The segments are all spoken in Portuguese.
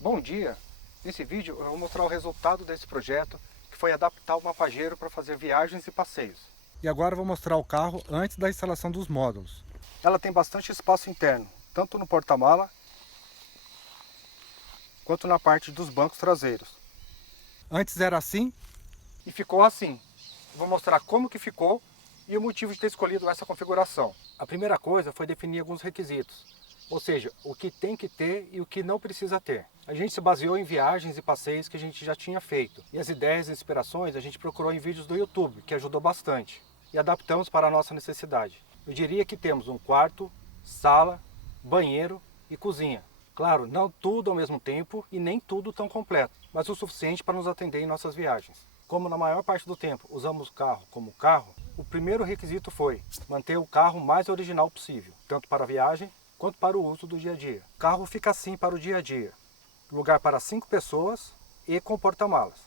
Bom dia! Nesse vídeo eu vou mostrar o resultado desse projeto, que foi adaptar o Mapageiro para fazer viagens e passeios. E agora eu vou mostrar o carro antes da instalação dos módulos. Ela tem bastante espaço interno, tanto no porta-mala quanto na parte dos bancos traseiros. Antes era assim e ficou assim. Vou mostrar como que ficou e o motivo de ter escolhido essa configuração. A primeira coisa foi definir alguns requisitos, ou seja, o que tem que ter e o que não precisa ter. A gente se baseou em viagens e passeios que a gente já tinha feito, e as ideias e inspirações a gente procurou em vídeos do YouTube, que ajudou bastante, e adaptamos para a nossa necessidade. Eu diria que temos um quarto, sala, banheiro e cozinha. Claro, não tudo ao mesmo tempo e nem tudo tão completo, mas o suficiente para nos atender em nossas viagens. Como na maior parte do tempo usamos o carro como carro, o primeiro requisito foi manter o carro mais original possível, tanto para a viagem quanto para o uso do dia a dia. O carro fica assim para o dia a dia, lugar para 5 pessoas e com porta-malas.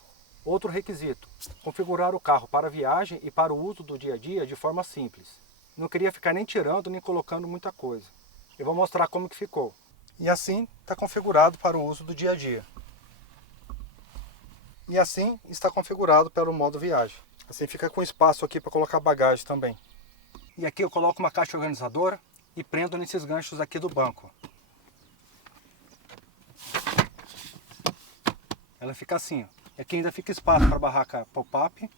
Outro requisito, configurar o carro para a viagem e para o uso do dia a dia de forma simples. Não queria ficar nem tirando nem colocando muita coisa. Eu vou mostrar como que ficou. E assim está configurado para o uso do dia a dia. E assim está configurado para o modo viagem. Assim fica com espaço aqui para colocar bagagem também. E aqui eu coloco uma caixa organizadora e prendo nesses ganchos aqui do banco. Ela fica assim, ó. E aqui ainda fica espaço para a barraca pop-up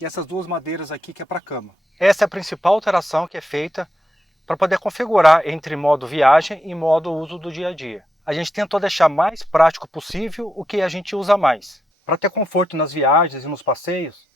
e essas duas madeiras aqui que é para cama. Essa é a principal alteração que é feita para poder configurar entre modo viagem e modo uso do dia a dia. A gente tentou deixar mais prático possível o que a gente usa mais. Para ter conforto nas viagens e nos passeios,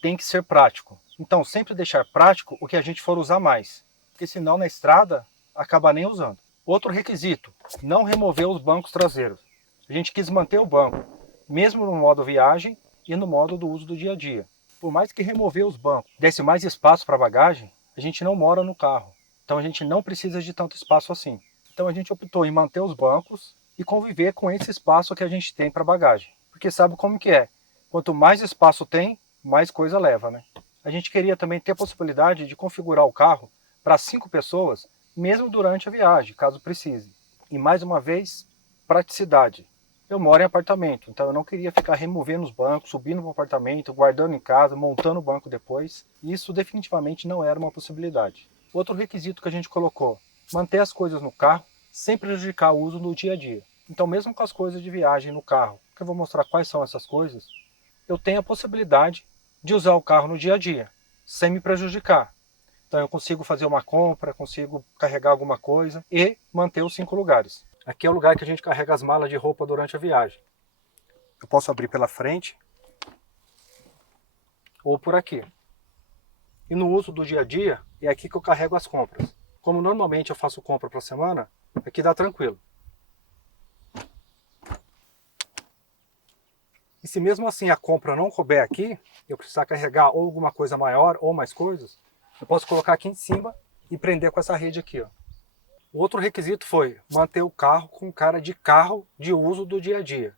tem que ser prático. Então, sempre deixar prático o que a gente for usar mais, porque senão na estrada acaba nem usando. Outro requisito, não remover os bancos traseiros. A gente quis manter o banco, mesmo no modo viagem e no modo do uso do dia a dia. Por mais que remover os bancos desse mais espaço para bagagem, a gente não mora no carro. Então a gente não precisa de tanto espaço assim. Então a gente optou em manter os bancos e conviver com esse espaço que a gente tem para bagagem. Porque sabe como que é? Quanto mais espaço tem, mais coisa leva, né? A gente queria também ter a possibilidade de configurar o carro para 5 pessoas, mesmo durante a viagem, caso precise. E mais uma vez, praticidade. Eu moro em apartamento, então eu não queria ficar removendo os bancos, subindo para o apartamento, guardando em casa, montando o banco depois. Isso definitivamente não era uma possibilidade. Outro requisito que a gente colocou, manter as coisas no carro sem prejudicar o uso no dia a dia. Então mesmo com as coisas de viagem no carro, que eu vou mostrar quais são essas coisas, eu tenho a possibilidade de usar o carro no dia a dia, sem me prejudicar. Então eu consigo fazer uma compra, consigo carregar alguma coisa e manter os 5 lugares. Aqui é o lugar que a gente carrega as malas de roupa durante a viagem. Eu posso abrir pela frente ou por aqui. E no uso do dia a dia, é aqui que eu carrego as compras. Como normalmente eu faço compra para a semana, aqui dá tranquilo. E se mesmo assim a compra não couber aqui, eu precisar carregar ou alguma coisa maior ou mais coisas, eu posso colocar aqui em cima e prender com essa rede aqui, ó. O outro requisito foi manter o carro com cara de carro de uso do dia a dia.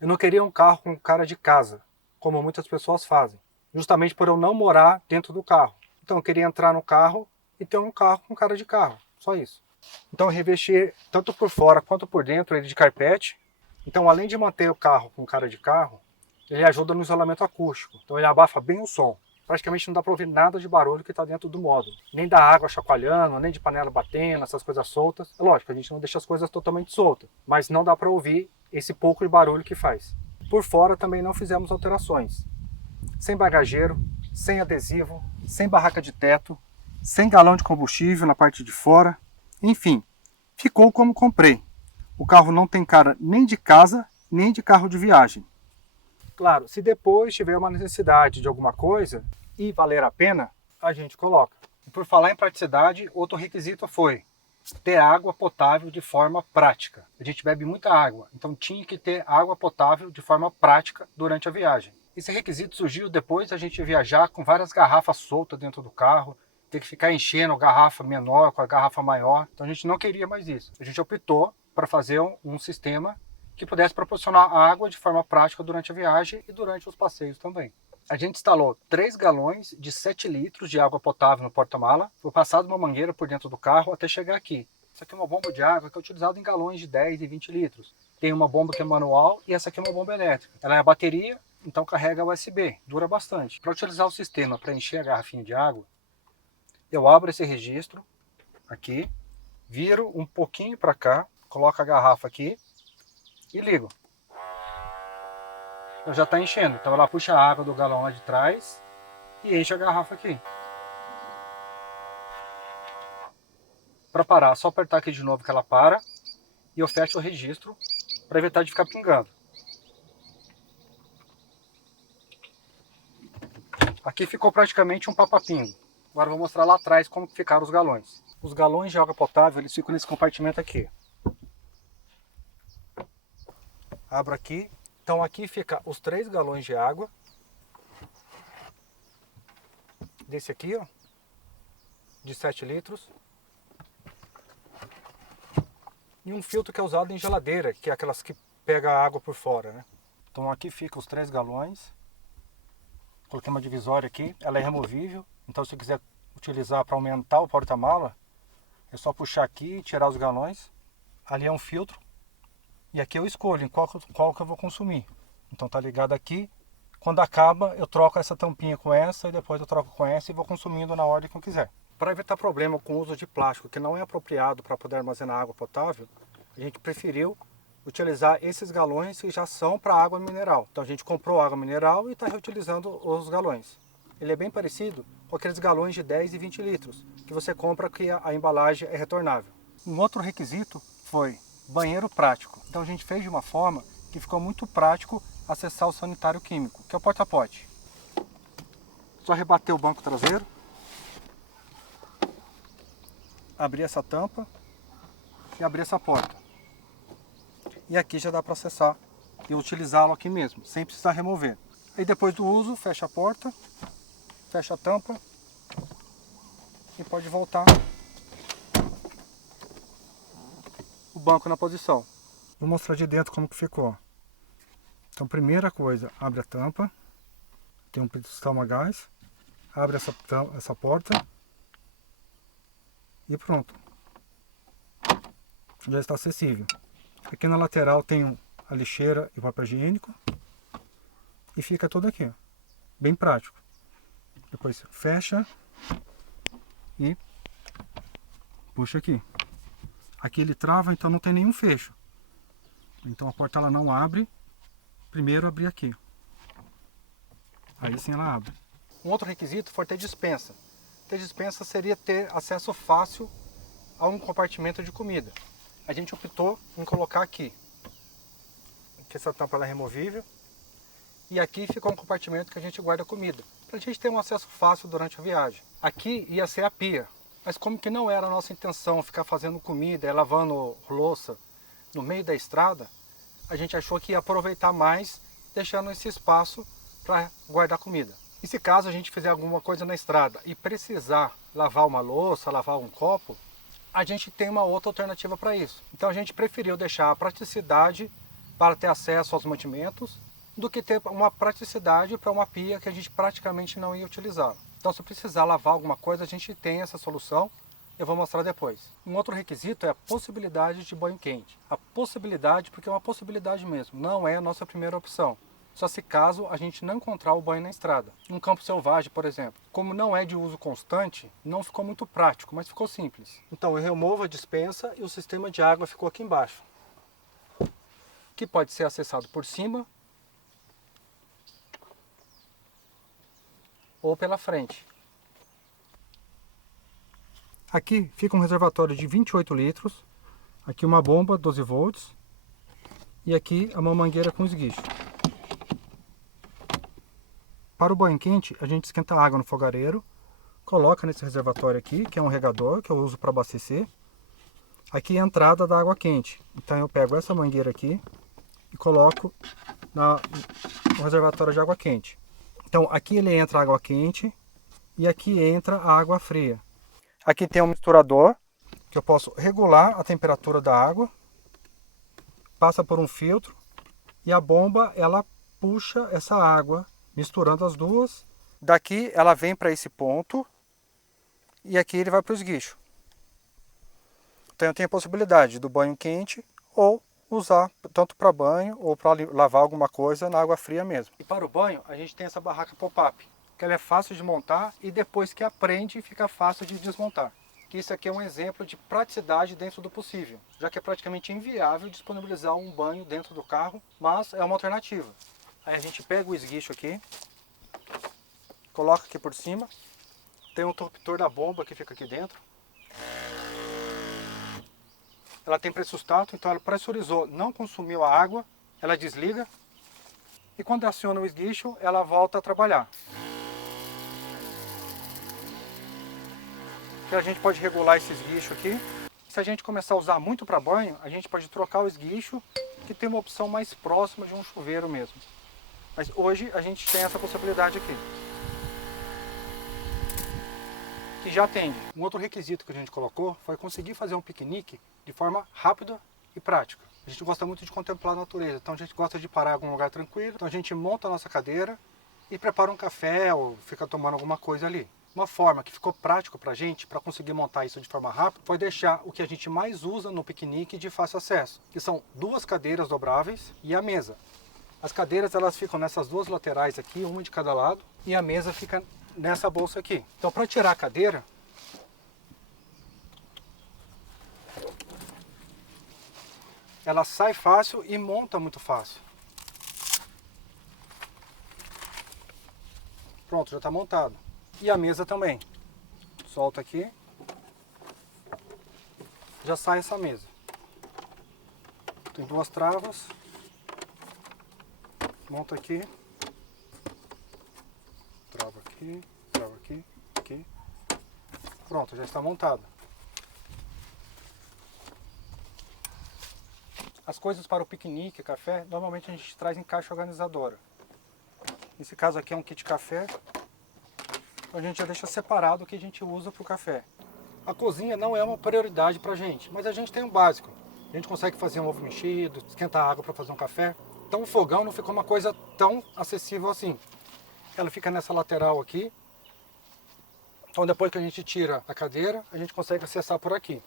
Eu não queria um carro com cara de casa, como muitas pessoas fazem, justamente por eu não morar dentro do carro. Então eu queria entrar no carro e ter um carro com cara de carro, só isso. Então eu revesti tanto por fora quanto por dentro ele de carpete. Então além de manter o carro com cara de carro, ele ajuda no isolamento acústico. Então ele abafa bem o som. Praticamente não dá para ouvir nada de barulho que está dentro do módulo. Nem da água chacoalhando, nem de panela batendo, essas coisas soltas. É lógico, a gente não deixa as coisas totalmente soltas, mas não dá para ouvir esse pouco de barulho que faz. Por fora também não fizemos alterações. Sem bagageiro, sem adesivo, sem barraca de teto, sem galão de combustível na parte de fora. Enfim, ficou como comprei. O carro não tem cara nem de casa, nem de carro de viagem. Claro, se depois tiver uma necessidade de alguma coisa e valer a pena, a gente coloca. E por falar em praticidade, outro requisito foi ter água potável de forma prática. A gente bebe muita água, então tinha que ter água potável de forma prática durante a viagem. Esse requisito surgiu depois da gente viajar com várias garrafas soltas dentro do carro, ter que ficar enchendo a garrafa menor com a garrafa maior. Então a gente não queria mais isso. A gente optou para fazer um sistema que pudesse proporcionar água de forma prática durante a viagem e durante os passeios também. A gente instalou 3 galões de 7 litros de água potável no porta-mala. Foi passado uma mangueira por dentro do carro até chegar aqui. Isso aqui é uma bomba de água que é utilizada em galões de 10 e 20 litros. Tem uma bomba que é manual e essa aqui é uma bomba elétrica. Ela é a bateria, então carrega USB, dura bastante. Para utilizar o sistema para encher a garrafinha de água, eu abro esse registro aqui, viro um pouquinho para cá, coloco a garrafa aqui e ligo. Ela já está enchendo, então ela puxa a água do galão lá de trás e enche a garrafa aqui. Para parar, é só apertar aqui de novo que ela para e eu fecho o registro para evitar de ficar pingando. Aqui ficou praticamente um papapingo. Agora eu vou mostrar lá atrás como ficaram os galões. Os galões de água potável, eles ficam nesse compartimento aqui. Abro aqui. Então aqui fica os 3 galões de água. Desse aqui, ó, de 7 litros. E um filtro que é usado em geladeira, que é aquelas que pega a água por fora, né? Então aqui fica os 3 galões. Coloquei uma divisória aqui, ela é removível. Então se eu quiser utilizar para aumentar o porta-mala, é só puxar aqui e tirar os galões. Ali é um filtro. E aqui eu escolho em qual que eu vou consumir. Então tá ligado aqui. Quando acaba, eu troco essa tampinha com essa e depois eu troco com essa e vou consumindo na ordem que eu quiser. Para evitar problema com o uso de plástico que não é apropriado para poder armazenar água potável, a gente preferiu utilizar esses galões que já são para água mineral. Então a gente comprou água mineral e está reutilizando os galões. Ele é bem parecido com aqueles galões de 10 e 20 litros, que você compra que a embalagem é retornável. Um outro requisito foi banheiro prático. Então a gente fez de uma forma que ficou muito prático acessar o sanitário químico, que é o porta-pote. Só rebater o banco traseiro, abrir essa tampa e abrir essa porta. E aqui já dá para acessar e utilizá-lo aqui mesmo, sem precisar remover. Aí depois do uso, fecha a porta, fecha a tampa e pode voltar o banco na posição. Vou mostrar de dentro como que ficou. Então, primeira coisa, abre a tampa, tem um pedestal a gás, abre essa porta e pronto. Já está acessível. Aqui na lateral tem a lixeira e o papel higiênico e fica tudo aqui, ó. Bem prático. Depois fecha e puxa aqui. Aqui ele trava, então não tem nenhum fecho. Então a porta ela não abre. Primeiro abrir aqui. Aí sim ela abre. Um outro requisito foi ter dispensa. Ter dispensa seria ter acesso fácil a um compartimento de comida. A gente optou em colocar aqui. Aqui essa tampa ela é removível. E aqui fica um compartimento que a gente guarda comida. Para a gente ter um acesso fácil durante a viagem. Aqui ia ser a pia. Mas como que não era a nossa intenção ficar fazendo comida e lavando louça no meio da estrada, a gente achou que ia aproveitar mais, deixando esse espaço para guardar comida. E se caso a gente fizer alguma coisa na estrada e precisar lavar uma louça, lavar um copo, a gente tem uma outra alternativa para isso. Então a gente preferiu deixar a praticidade para ter acesso aos mantimentos do que ter uma praticidade para uma pia que a gente praticamente não ia utilizar. Então se precisar lavar alguma coisa, a gente tem essa solução. Eu vou mostrar depois. Um outro requisito é a possibilidade de banho quente. A possibilidade, porque é uma possibilidade mesmo, não é a nossa primeira opção. Só se caso a gente não encontrar o banho na estrada. Um campo selvagem, por exemplo. Como não é de uso constante, não ficou muito prático, mas ficou simples. Então eu removo a dispensa e o sistema de água ficou aqui embaixo. Que pode ser acessado por cima ou pela frente. Aqui fica um reservatório de 28 litros, aqui uma bomba 12 volts e aqui uma mangueira com esguicho. Para o banho quente, a gente esquenta a água no fogareiro, coloca nesse reservatório aqui, que é um regador que eu uso para abastecer. Aqui é a entrada da água quente, então eu pego essa mangueira aqui e coloco no reservatório de água quente. Então aqui ele entra a água quente e aqui entra a água fria. Aqui tem um misturador, que eu posso regular a temperatura da água, passa por um filtro e a bomba ela puxa essa água, misturando as duas. Daqui ela vem para esse ponto e aqui ele vai para o esguicho. Então eu tenho a possibilidade do banho quente ou usar tanto para banho ou para lavar alguma coisa na água fria mesmo. E para o banho, a gente tem essa barraca pop-up, que ela é fácil de montar e depois que aprende, fica fácil de desmontar. Isso aqui é um exemplo de praticidade dentro do possível, já que é praticamente inviável disponibilizar um banho dentro do carro, mas é uma alternativa. Aí a gente pega o esguicho aqui, coloca aqui por cima, tem um interruptor da bomba que fica aqui dentro. Ela tem pressustato, então ela pressurizou, não consumiu a água, ela desliga e quando aciona o esguicho, ela volta a trabalhar. E a gente pode regular esse esguicho aqui. Se a gente começar a usar muito para banho, a gente pode trocar o esguicho, que tem uma opção mais próxima de um chuveiro mesmo. Mas hoje a gente tem essa possibilidade aqui, que já atende. Um outro requisito que a gente colocou foi conseguir fazer um piquenique de forma rápida e prática. A gente gosta muito de contemplar a natureza, então a gente gosta de parar em algum lugar tranquilo, então a gente monta a nossa cadeira e prepara um café ou fica tomando alguma coisa ali. Uma forma que ficou prático para a gente, para conseguir montar isso de forma rápida, foi deixar o que a gente mais usa no piquenique de fácil acesso, que são 2 cadeiras dobráveis e a mesa. As cadeiras elas ficam nessas 2 laterais aqui, uma de cada lado, e a mesa fica nessa bolsa aqui. Então para tirar a cadeira, ela sai fácil e monta muito fácil. Pronto, já está montado. E a mesa também. Solta aqui. Já sai essa mesa. Tem 2 travas. Monta aqui. Trava aqui, aqui. Pronto, já está montado. As coisas para o piquenique, café, normalmente a gente traz em caixa organizadora. Nesse caso aqui é um kit café. A gente já deixa separado o que a gente usa para o café. A cozinha não é uma prioridade para a gente, mas a gente tem um básico. A gente consegue fazer um ovo mexido, esquentar água para fazer um café. Então o fogão não ficou uma coisa tão acessível assim. Ela fica nessa lateral aqui. Então depois que a gente tira a cadeira, a gente consegue acessar por aqui.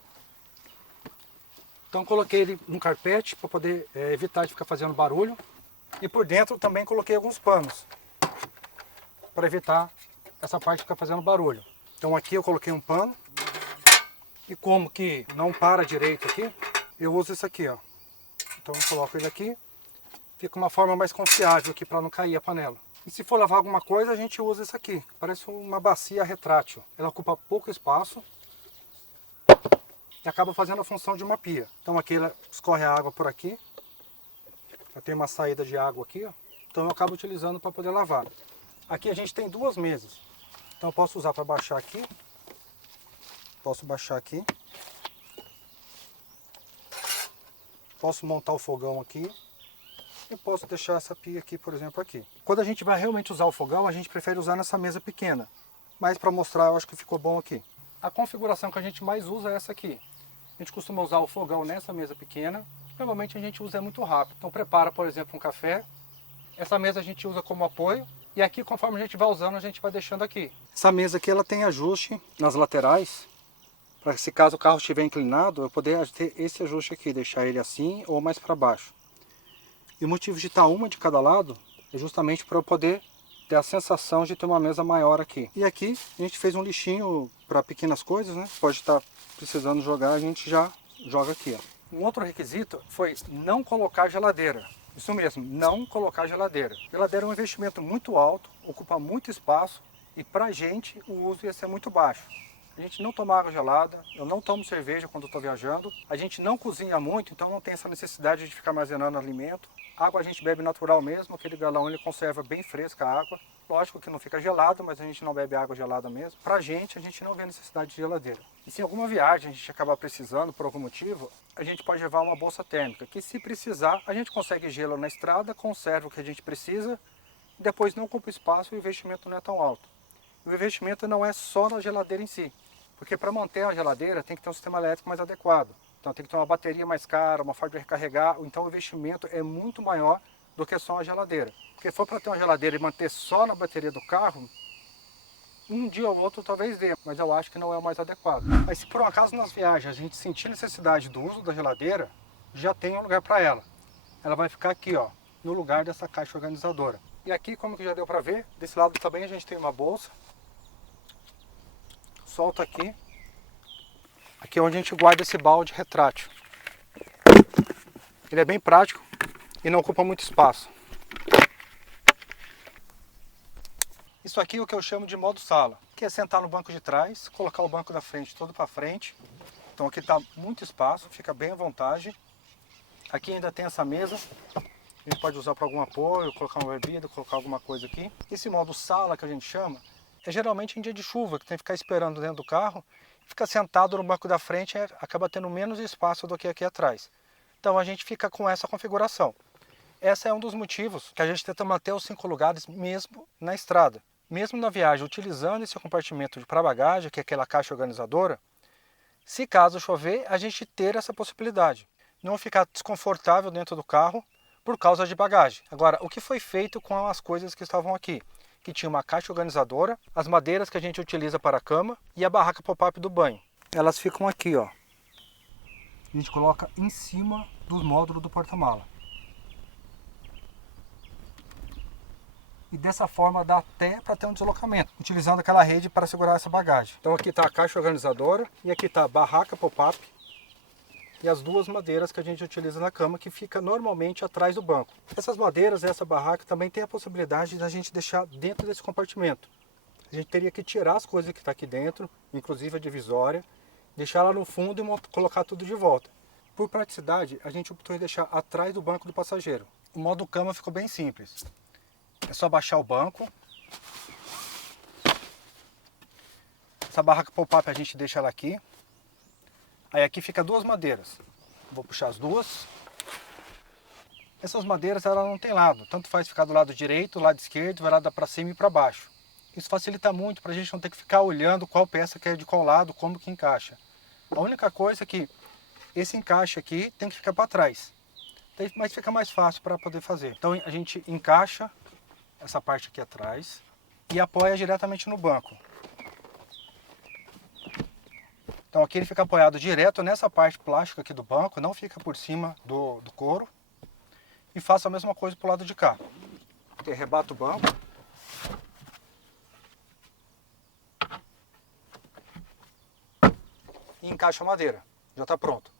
Então coloquei ele num carpete para poder evitar de ficar fazendo barulho. E por dentro também coloquei alguns panos para evitar essa parte de ficar fazendo barulho. Então aqui eu coloquei um pano. E como que não para direito aqui, eu uso esse aqui, ó. Então eu coloco ele aqui. Fica uma forma mais confiável aqui para não cair a panela. E se for lavar alguma coisa, a gente usa esse aqui. Parece uma bacia retrátil. Ela ocupa pouco espaço e acaba fazendo a função de uma pia. Então aqui ela escorre a água por aqui. Já tem uma saída de água aqui, ó. Então eu acabo utilizando para poder lavar. Aqui a gente tem 2 mesas. Então eu posso usar para baixar aqui. Posso baixar aqui. Posso montar o fogão aqui. E posso deixar essa pia aqui, por exemplo, aqui. Quando a gente vai realmente usar o fogão, a gente prefere usar nessa mesa pequena. Mas para mostrar, eu acho que ficou bom aqui. A configuração que a gente mais usa é essa aqui. A gente costuma usar o fogão nessa mesa pequena. Normalmente a gente usa muito rápido. Então prepara, por exemplo, um café. Essa mesa a gente usa como apoio. E aqui, conforme a gente vai usando, a gente vai deixando aqui. Essa mesa aqui ela tem ajuste nas laterais. Para se caso o carro estiver inclinado, eu poder ter esse ajuste aqui. Deixar ele assim ou mais para baixo. E o motivo de estar uma de cada lado é justamente para eu poder ter a sensação de ter uma mesa maior aqui. E aqui a gente fez um lixinho para pequenas coisas, né? Pode estar precisando jogar, a gente já joga aqui, ó. Um outro requisito foi não colocar geladeira. Isso mesmo, não colocar geladeira. Geladeira é um investimento muito alto, ocupa muito espaço e pra gente o uso ia ser muito baixo. A gente não toma água gelada, eu não tomo cerveja quando estou viajando, a gente não cozinha muito, então não tem essa necessidade de ficar armazenando alimento. Água a gente bebe natural mesmo, aquele galão ele conserva bem fresca a água. Lógico que não fica gelado, mas a gente não bebe água gelada mesmo. Pra gente, a gente não vê necessidade de geladeira. E se em alguma viagem a gente acabar precisando, por algum motivo, a gente pode levar uma bolsa térmica, que se precisar, a gente consegue gelo na estrada, conserva o que a gente precisa, e depois não ocupa espaço e o investimento não é tão alto. O investimento não é só na geladeira em si, porque para manter a geladeira tem que ter um sistema elétrico mais adequado. Então tem que ter uma bateria mais cara, uma forma de recarregar, então o investimento é muito maior do que só uma geladeira. Porque se for para ter uma geladeira e manter só na bateria do carro, um dia ou outro talvez dê, mas eu acho que não é o mais adequado. Mas se por um acaso nas viagens a gente sentir necessidade do uso da geladeira, já tem um lugar para ela. Ela vai ficar aqui, ó, no lugar dessa caixa organizadora. E aqui, como que já deu para ver, desse lado também a gente tem uma bolsa. Solta aqui. Aqui é onde a gente guarda esse balde retrátil. Ele é bem prático e não ocupa muito espaço. Isso aqui é o que eu chamo de modo sala, que é sentar no banco de trás, colocar o banco da frente todo para frente. Então aqui está muito espaço, fica bem à vontade. Aqui ainda tem essa mesa, a gente pode usar para algum apoio, colocar uma bebida, colocar alguma coisa aqui. Esse modo sala que a gente chama, é geralmente em dia de chuva, que tem que ficar esperando dentro do carro, fica sentado no banco da frente, acaba tendo menos espaço do que aqui atrás. Então a gente fica com essa configuração. Esse é um dos motivos que a gente tenta manter os 5 lugares mesmo na estrada. Mesmo na viagem, utilizando esse compartimento para bagagem, que é aquela caixa organizadora, se caso chover, a gente ter essa possibilidade. Não ficar desconfortável dentro do carro por causa de bagagem. Agora, o que foi feito com as coisas que estavam aqui? Que tinha uma caixa organizadora, as madeiras que a gente utiliza para a cama e a barraca pop-up do banho. Elas ficam aqui, ó. A gente coloca em cima dos módulos do porta-mala. E dessa forma dá até para ter um deslocamento, utilizando aquela rede para segurar essa bagagem. Então aqui está a caixa organizadora e aqui está a barraca pop-up e as duas madeiras que a gente utiliza na cama, que fica normalmente atrás do banco. Essas madeiras, essa barraca também tem a possibilidade de a gente deixar dentro desse compartimento. A gente teria que tirar as coisas que está aqui dentro, inclusive a divisória, deixar lá no fundo e colocar tudo de volta. Por praticidade, a gente optou em deixar atrás do banco do passageiro. O modo cama ficou bem simples. É só baixar o banco. Essa barraca pop-up a gente deixa ela aqui. Aí aqui fica duas madeiras. Vou puxar as duas. Essas madeiras ela não tem lado. Tanto faz ficar do lado direito, do lado esquerdo, vai lá dar para cima e para baixo. Isso facilita muito para a gente não ter que ficar olhando qual peça que é de qual lado, como que encaixa. A única coisa é que esse encaixe aqui tem que ficar para trás. Mas fica mais fácil para poder fazer. Então a gente encaixa essa parte aqui atrás e apoia diretamente no banco. Então aqui ele fica apoiado direto nessa parte plástica aqui do banco, não fica por cima do couro. E faço a mesma coisa para o lado de cá. Arrebato o banco. E encaixa a madeira. Já está pronto.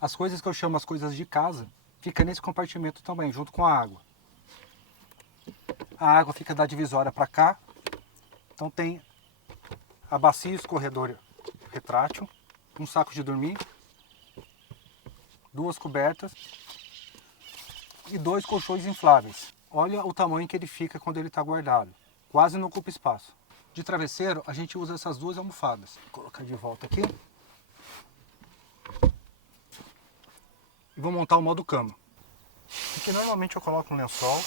As coisas que eu chamo as coisas de casa, fica nesse compartimento também, junto com a água. A água fica da divisória para cá. Então tem a bacia escorredora retrátil, um saco de dormir, 2 cobertas e 2 colchões infláveis. Olha o tamanho que ele fica quando ele está guardado. Quase não ocupa espaço. De travesseiro, a gente usa essas 2 almofadas. Vou colocar de volta aqui. E vou montar o modo cama. Aqui normalmente eu coloco um lençol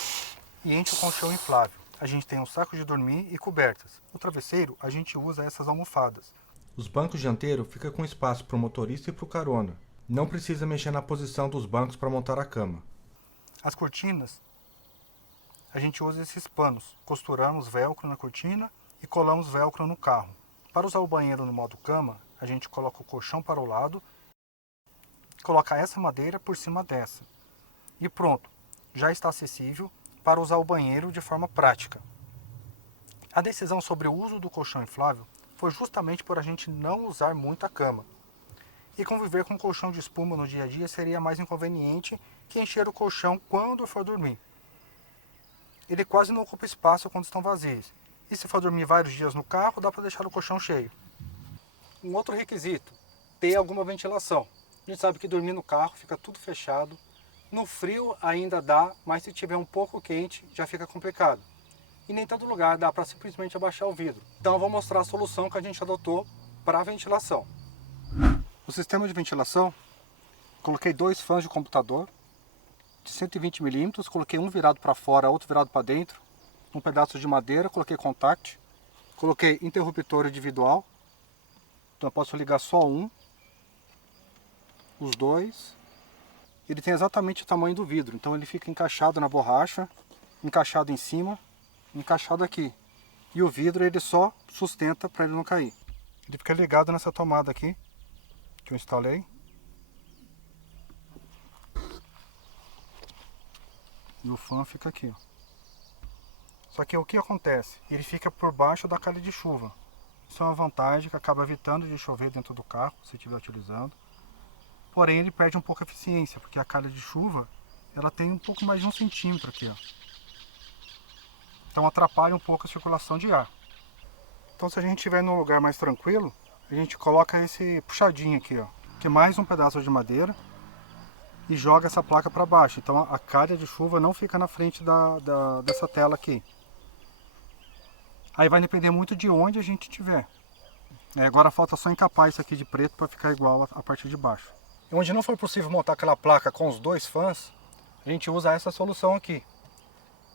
e enche o colchão inflável. A gente tem um saco de dormir e cobertas. No travesseiro, a gente usa essas almofadas. Os bancos dianteiros ficam com espaço para o motorista e para o carona. Não precisa mexer na posição dos bancos para montar a cama. As cortinas, a gente usa esses panos. Costuramos velcro na cortina e colamos velcro no carro. Para usar o banheiro no modo cama, a gente coloca o colchão para o lado, coloca essa madeira por cima dessa. E pronto, já está acessível para usar o banheiro de forma prática. A decisão sobre o uso do colchão inflável foi justamente por a gente não usar muito a cama. E conviver com colchão de espuma no dia a dia seria mais inconveniente que encher o colchão quando for dormir. Ele quase não ocupa espaço quando estão vazios. E se for dormir vários dias no carro, dá para deixar o colchão cheio. Um outro requisito, ter alguma ventilação. A gente sabe que dormir no carro fica tudo fechado. No frio ainda dá, mas se tiver um pouco quente já fica complicado. E nem todo lugar dá para simplesmente abaixar o vidro. Então eu vou mostrar a solução que a gente adotou para a ventilação. O sistema de ventilação, coloquei 2 fãs de computador de 120 mm, coloquei um virado para fora, outro virado para dentro, um pedaço de madeira, coloquei contact, coloquei interruptor individual, então eu posso ligar só um, os 2. Ele tem exatamente o tamanho do vidro, então ele fica encaixado na borracha, encaixado em cima, encaixado aqui. E o vidro ele só sustenta para ele não cair. Ele fica ligado nessa tomada aqui, que eu instalei. E o fan fica aqui, ó. Só que o que acontece? Ele fica por baixo da calha de chuva. Isso é uma vantagem que acaba evitando de chover dentro do carro, se estiver utilizando. Porém, ele perde um pouco a eficiência, porque a calha de chuva, ela tem um pouco mais de 1 centímetro aqui, ó. Então atrapalha um pouco a circulação de ar. Então se a gente estiver num lugar mais tranquilo, a gente coloca esse puxadinho aqui, ó, que é mais um pedaço de madeira, e joga essa placa para baixo. Então a calha de chuva não fica na frente dessa tela aqui. Aí vai depender muito de onde a gente estiver. Agora falta só encapar isso aqui de preto para ficar igual a parte de baixo. E onde não for possível montar aquela placa com os 2 fãs, a gente usa essa solução aqui.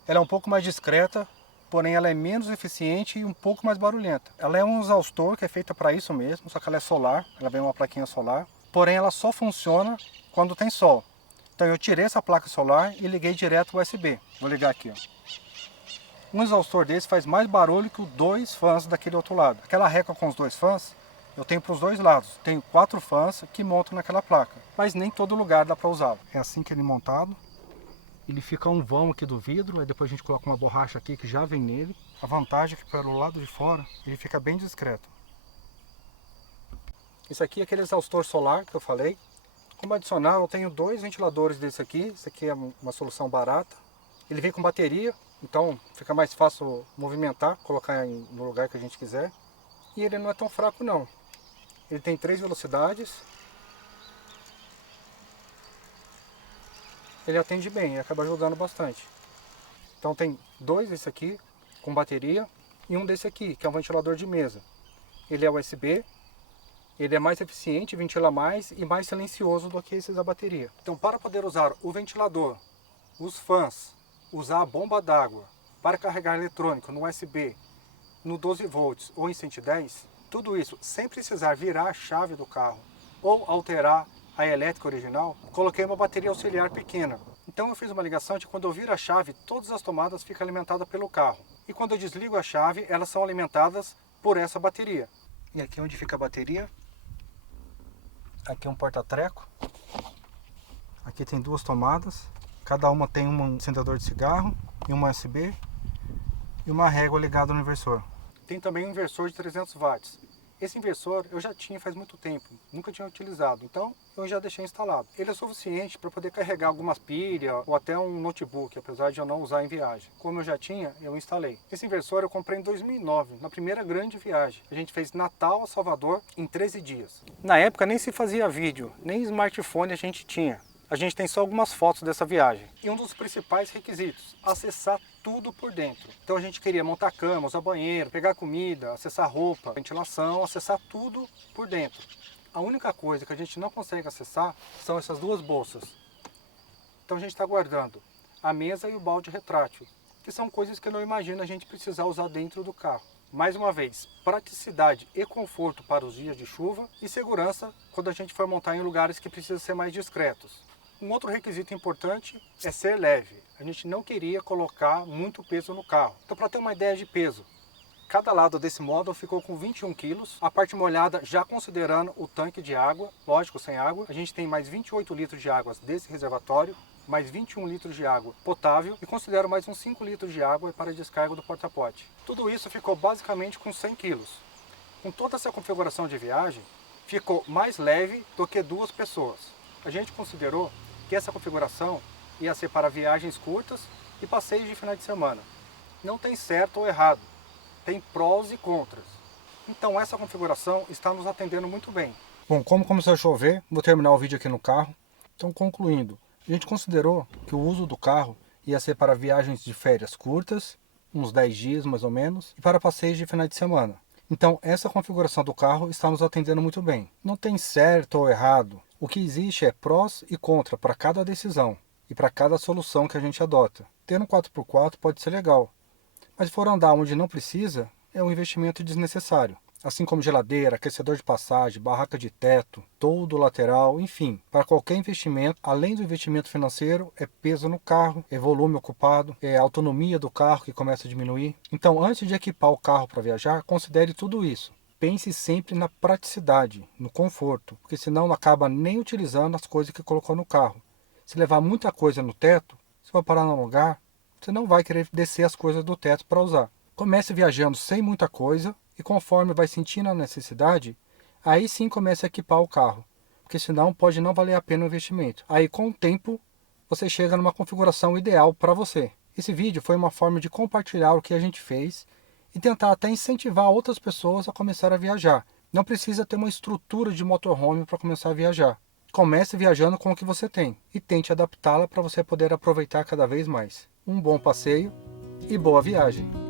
Ela é um pouco mais discreta, porém ela é menos eficiente e um pouco mais barulhenta. Ela é um exaustor que é feita para isso mesmo, só que ela é solar, ela vem uma plaquinha solar. Porém ela só funciona quando tem sol. Então eu tirei essa placa solar e liguei direto o USB. Vou ligar aqui, ó. Um exaustor desse faz mais barulho que os 2 fãs daquele outro lado. Aquela reca com os 2 fãs, eu tenho para os 2 lados. Tenho 4 fãs que montam naquela placa, mas nem todo lugar dá para usá-lo. É assim que ele é montado. Ele fica um vão aqui do vidro, aí depois a gente coloca uma borracha aqui que já vem nele. A vantagem é que pelo lado de fora ele fica bem discreto. Isso aqui é aquele exaustor solar que eu falei. Como adicional, eu tenho 2 ventiladores desse aqui. Esse aqui é uma solução barata. Ele vem com bateria, então fica mais fácil movimentar, colocar no lugar que a gente quiser. E ele não é tão fraco não. Ele tem 3 velocidades. Ele atende bem, acaba ajudando bastante. Então tem 2 desse aqui com bateria e um desse aqui, que é um ventilador de mesa. Ele é USB, ele é mais eficiente, ventila mais e mais silencioso do que esses da bateria. Então para poder usar o ventilador, os fãs, usar a bomba d'água para carregar eletrônico no USB, no 12 volts ou em 110, tudo isso sem precisar virar a chave do carro ou alterar a elétrica original, coloquei uma bateria auxiliar pequena. Então eu fiz uma ligação de quando eu viro a chave, todas as tomadas ficam alimentadas pelo carro. E quando eu desligo a chave, elas são alimentadas por essa bateria. E aqui onde fica a bateria, aqui é um porta-treco. Aqui tem 2 tomadas. Cada uma tem um acendedor de cigarro e um USB e uma régua ligada no inversor. Tem também um inversor de 300 watts. Esse inversor eu já tinha faz muito tempo, nunca tinha utilizado, então eu já deixei instalado. Ele é suficiente para poder carregar algumas pilhas ou até um notebook, apesar de eu não usar em viagem. Como eu já tinha, eu instalei. Esse inversor eu comprei em 2009, na primeira grande viagem. A gente fez Natal a Salvador em 13 dias. Na época nem se fazia vídeo, nem smartphone a gente tinha. A gente tem só algumas fotos dessa viagem. E um dos principais requisitos, acessar tudo por dentro. Então a gente queria montar cama, usar banheiro, pegar comida, acessar roupa, ventilação, acessar tudo por dentro. A única coisa que a gente não consegue acessar são essas 2 bolsas. Então a gente está guardando a mesa e o balde retrátil, que são coisas que eu não imagino a gente precisar usar dentro do carro. Mais uma vez, praticidade e conforto para os dias de chuva e segurança quando a gente for montar em lugares que precisam ser mais discretos. Um outro requisito importante é ser leve. A gente não queria colocar muito peso no carro. Então, para ter uma ideia de peso, cada lado desse módulo ficou com 21 quilos. A parte molhada, já considerando o tanque de água, lógico, sem água. A gente tem mais 28 litros de água desse reservatório, mais 21 litros de água potável e considero mais uns 5 litros de água para a descarga do porta-pote. Tudo isso ficou basicamente com 100 quilos. Com toda essa configuração de viagem, ficou mais leve do que 2 pessoas. A gente considerou que essa configuração ia ser para viagens curtas e passeios de final de semana. Não tem certo ou errado, tem prós e contras. Então essa configuração está nos atendendo muito bem. Bom, como começou a chover, vou terminar o vídeo aqui no carro. Então concluindo, a gente considerou que o uso do carro ia ser para viagens de férias curtas, uns 10 dias mais ou menos, e para passeios de final de semana. Então essa configuração do carro está nos atendendo muito bem. Não tem certo ou errado. O que existe é prós e contras para cada decisão e para cada solução que a gente adota. Ter um 4x4 pode ser legal, mas se for andar onde não precisa, é um investimento desnecessário. Assim como geladeira, aquecedor de passagem, barraca de teto, toldo lateral, enfim. Para qualquer investimento, além do investimento financeiro, é peso no carro, é volume ocupado, é autonomia do carro que começa a diminuir. Então, antes de equipar o carro para viajar, considere tudo isso. Pense sempre na praticidade, no conforto, porque senão não acaba nem utilizando as coisas que colocou no carro. Se levar muita coisa no teto, você vai parar num lugar, você não vai querer descer as coisas do teto para usar. Comece viajando sem muita coisa e conforme vai sentindo a necessidade, aí sim comece a equipar o carro, porque senão pode não valer a pena o investimento. Aí com o tempo você chega numa configuração ideal para você. Esse vídeo foi uma forma de compartilhar o que a gente fez e tentar até incentivar outras pessoas a começar a viajar. Não precisa ter uma estrutura de motorhome para começar a viajar. Comece viajando com o que você tem e tente adaptá-la para você poder aproveitar cada vez mais. Um bom passeio e boa viagem!